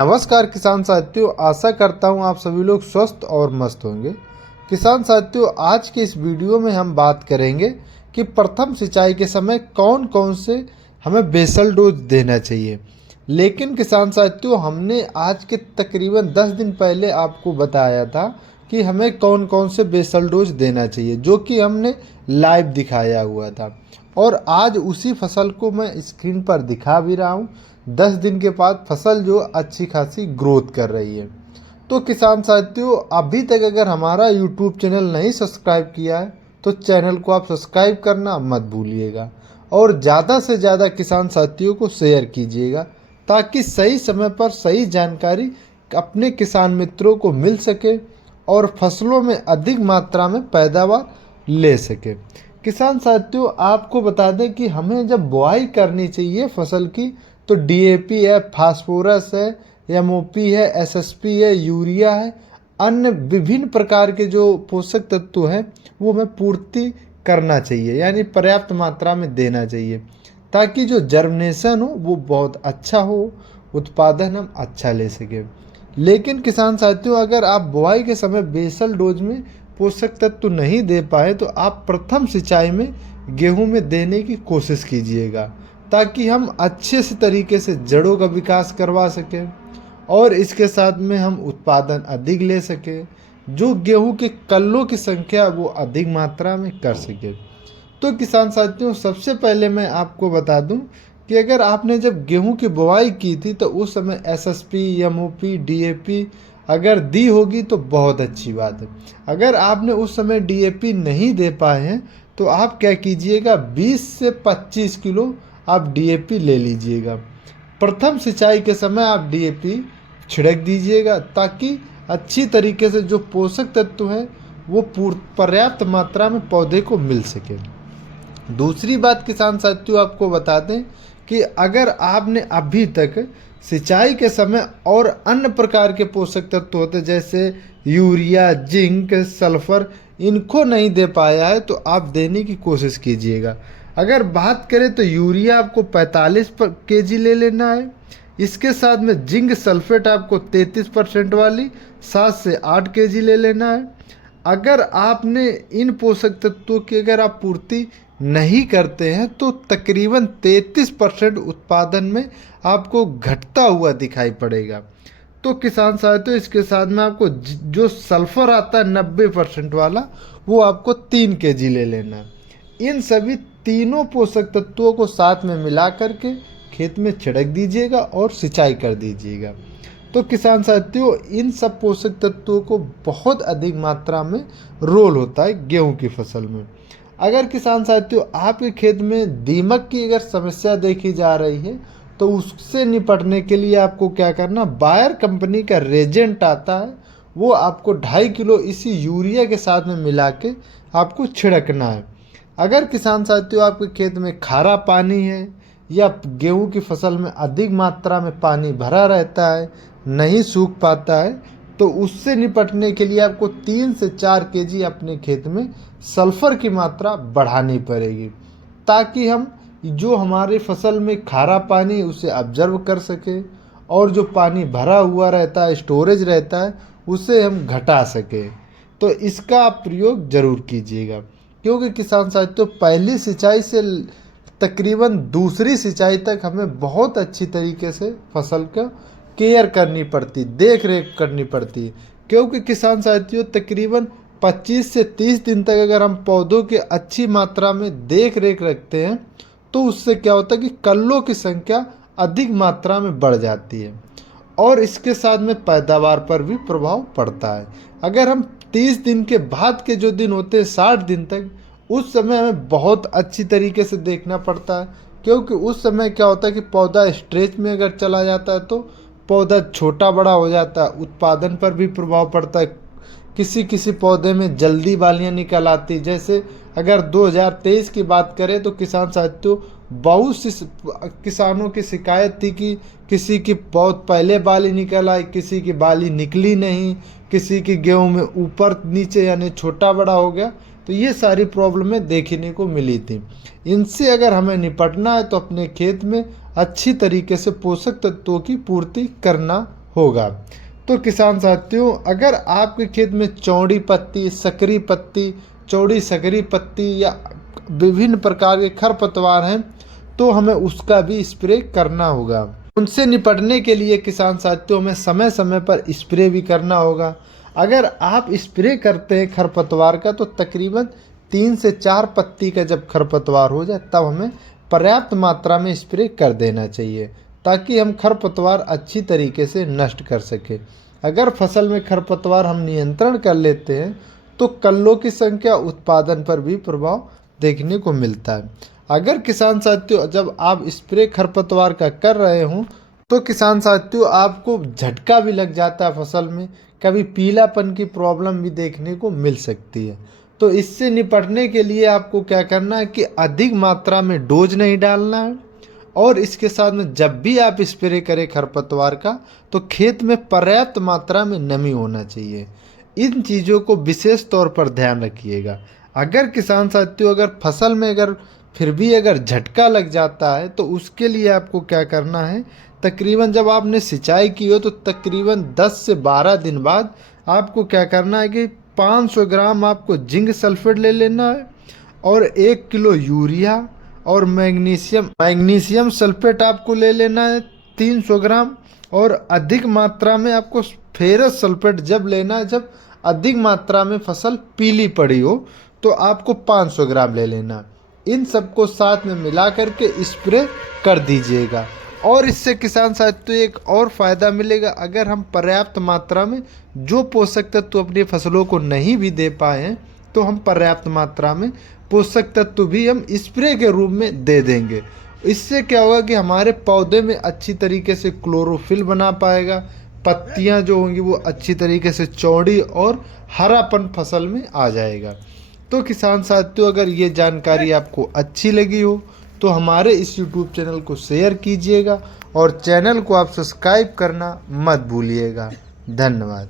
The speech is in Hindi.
नमस्कार किसान साथियों, आशा करता हूँ आप सभी लोग स्वस्थ और मस्त होंगे। किसान साथियों, आज के इस वीडियो में हम बात करेंगे कि प्रथम सिंचाई के समय कौन कौन से हमें बेसल डोज देना चाहिए। लेकिन किसान साथियों, हमने आज के तकरीबन 10 दिन पहले आपको बताया था कि हमें कौन कौन से बेसल डोज देना चाहिए, जो कि हमने लाइव दिखाया हुआ था। और आज उसी फसल को मैं स्क्रीन पर दिखा भी रहा हूँ। 10 दिन के बाद फसल जो अच्छी खासी ग्रोथ कर रही है। तो किसान साथियों, अभी तक अगर हमारा यूट्यूब चैनल नहीं सब्सक्राइब किया है तो चैनल को आप सब्सक्राइब करना मत भूलिएगा और ज़्यादा से ज़्यादा किसान साथियों को शेयर कीजिएगा, ताकि सही समय पर सही जानकारी अपने किसान मित्रों को मिल सके और फसलों में अधिक मात्रा में पैदावार ले सके। किसान साथियों, आपको बता दें कि हमें जब बुआई करनी चाहिए फसल की, तो डीएपी है, फास्फोरस है, एमओपी है, एसएसपी है, यूरिया है, अन्य विभिन्न प्रकार के जो पोषक तत्व हैं वो हमें पूर्ति करना चाहिए, यानी पर्याप्त मात्रा में देना चाहिए, ताकि जो जर्मिनेशन हो वो बहुत अच्छा हो, उत्पादन हम अच्छा ले सकें। लेकिन किसान साथियों, अगर आप बुआई के समय बेसल डोज में पोषक तत्व नहीं दे पाए तो आप प्रथम सिंचाई में गेहूं में देने की कोशिश कीजिएगा, ताकि हम अच्छे से तरीके से जड़ों का विकास करवा सकें और इसके साथ में हम उत्पादन अधिक ले सकें, जो गेहूं के कल्लों की संख्या वो अधिक मात्रा में कर सके। तो किसान साथियों, सबसे पहले मैं आपको बता दूं कि अगर आपने जब गेहूं की बुआई की थी तो उस समय एसएसपी, एमओपी, डीएपी अगर दी होगी तो बहुत अच्छी बात है। अगर आपने उस समय डीएपी नहीं दे पाए हैं तो आप क्या कीजिएगा, 20 से 25 किलो आप डीएपी ले लीजिएगा। प्रथम सिंचाई के समय आप डीएपी छिड़क दीजिएगा, ताकि अच्छी तरीके से जो पोषक तत्व हैं वो पर्याप्त मात्रा में पौधे को मिल सके। दूसरी बात किसान साथियों, आपको बता दें कि अगर आपने अभी तक सिंचाई के समय और अन्य प्रकार के पोषक तत्व होते जैसे यूरिया, जिंक, सल्फर, इनको नहीं दे पाया है तो आप देने की कोशिश कीजिएगा। अगर बात करें तो यूरिया आपको 45 केजी ले लेना है। इसके साथ में जिंक सल्फेट आपको 33% वाली 7 से 8 केजी ले लेना है। अगर आपने इन पोषक तत्वों की अगर आप पूर्ति नहीं करते हैं तो तकरीबन 33% उत्पादन में आपको घटता हुआ दिखाई पड़ेगा। तो किसान साथियों, इसके साथ में आपको जो सल्फर आता है 90% वाला, वो आपको 3 केजी ले लेना है। इन सभी तीनों पोषक तत्वों को साथ में मिला करके खेत में छिड़क दीजिएगा और सिंचाई कर दीजिएगा। तो किसान साथियों, इन सब पोषक तत्वों को बहुत अधिक मात्रा में रोल होता है गेहूं की फसल में। अगर किसान साथियों आपके खेत में दीमक की अगर समस्या देखी जा रही है तो उससे निपटने के लिए आपको क्या करना, बायर कंपनी का रेजेंट आता है, वो आपको 2.5 किलो इसी यूरिया के साथ में मिला के आपको छिड़कना है। अगर किसान साथियों आपके खेत में खारा पानी है या गेहूं की फसल में अधिक मात्रा में पानी भरा रहता है, नहीं सूख पाता है, तो उससे निपटने के लिए आपको 3 से 4 केजी अपने खेत में सल्फर की मात्रा बढ़ानी पड़ेगी, ताकि हम जो हमारे फसल में खारा पानी उसे ऑब्जर्व कर सके और जो पानी भरा हुआ रहता है, स्टोरेज रहता है, उसे हम घटा सके। तो इसका आप प्रयोग जरूर कीजिएगा, क्योंकि किसान साथियों पहली सिंचाई से तकरीबन दूसरी सिंचाई तक हमें बहुत अच्छी तरीके से फसल का केयर करनी पड़ती, देख रेख करनी पड़ती है। क्योंकि किसान साथियों तकरीबन 25 से 30 दिन तक अगर हम पौधों की अच्छी मात्रा में देख रेख रखते हैं तो उससे क्या होता है कि कल्लों की संख्या अधिक मात्रा में बढ़ जाती है और इसके साथ में पैदावार पर भी प्रभाव पड़ता है। अगर हम 30 दिन के बाद के जो दिन होते हैं 60 दिन तक, उस समय हमें बहुत अच्छी तरीके से देखना पड़ता है, क्योंकि उस समय क्या होता है कि पौधा स्ट्रेच में अगर चला जाता है तो पौधा छोटा बड़ा हो जाता है, उत्पादन पर भी प्रभाव पड़ता है। किसी किसी पौधे में जल्दी बालियां निकल आती, जैसे अगर 2023 की बात करें तो किसान साथियों बहुत सी किसानों की शिकायत थी कि किसी की बहुत पहले बाली निकल आई, किसी की बाली निकली नहीं, किसी की गेहूं में ऊपर नीचे यानी छोटा बड़ा हो गया। तो ये सारी प्रॉब्लमें देखने को मिली थी। इनसे अगर हमें निपटना है तो अपने खेत में अच्छी तरीके से पोषक तत्वों की पूर्ति करना होगा। तो किसान साथियों, अगर आपके खेत में चौड़ी पत्ती, सकरी पत्ती, चौड़ी सकरी पत्ती या विभिन्न प्रकार के खरपतवार हैं तो हमें उसका भी स्प्रे करना होगा। उनसे निपटने के लिए किसान साथियों हमें समय समय पर स्प्रे भी करना होगा। अगर आप स्प्रे करते हैं खरपतवार का तो तकरीबन 3 से 4 पत्ती का जब खरपतवार हो जाए तब हमें पर्याप्त मात्रा में स्प्रे कर देना चाहिए, ताकि हम खरपतवार अच्छी तरीके से नष्ट कर सकें। अगर फसल में खरपतवार हम नियंत्रण कर लेते हैं तो कल्लों की संख्या, उत्पादन पर भी प्रभाव देखने को मिलता है। अगर किसान साथियों जब आप स्प्रे खरपतवार का कर रहे हों तो किसान साथियों आपको झटका भी लग जाता है फसल में, कभी पीलापन की प्रॉब्लम भी देखने को मिल सकती है। तो इससे निपटने के लिए आपको क्या करना है कि अधिक मात्रा में डोज नहीं डालना है, और इसके साथ में जब भी आप स्प्रे करें खरपतवार का तो खेत में पर्याप्त मात्रा में नमी होना चाहिए। इन चीज़ों को विशेष तौर पर ध्यान रखिएगा। अगर किसान साथियों अगर फसल में फिर भी अगर झटका लग जाता है तो उसके लिए आपको क्या करना है, तकरीबन जब आपने सिंचाई की हो तो तकरीबन 10 से 12 दिन बाद आपको क्या करना है कि 500 ग्राम आपको जिंक सल्फेट ले लेना है और 1 किलो यूरिया और मैग्नीशियम सल्फेट आपको ले लेना है 300 ग्राम, और अधिक मात्रा में आपको फेरस सल्फेट जब लेना है जब अधिक मात्रा में फसल पीली पड़ी हो तो आपको 500 ग्राम ले लेना। इन सबको साथ में मिला करके स्प्रे कर दीजिएगा। और इससे किसान साथियों एक और फ़ायदा मिलेगा, अगर हम पर्याप्त मात्रा में जो पोषक तत्व अपनी फसलों को नहीं भी दे पाए हैं तो हम पर्याप्त मात्रा में पोषक तत्व भी हम स्प्रे के रूप में दे देंगे। इससे क्या होगा कि हमारे पौधे में अच्छी तरीके से क्लोरोफिल बना पाएगा, पत्तियां जो होंगी वो अच्छी तरीके से चौड़ी और हरापन फसल में आ जाएगा। तो किसान साथियों अगर ये जानकारी आपको अच्छी लगी हो तो हमारे इस YouTube चैनल को शेयर कीजिएगा और चैनल को आप सब्सक्राइब करना मत भूलिएगा। धन्यवाद।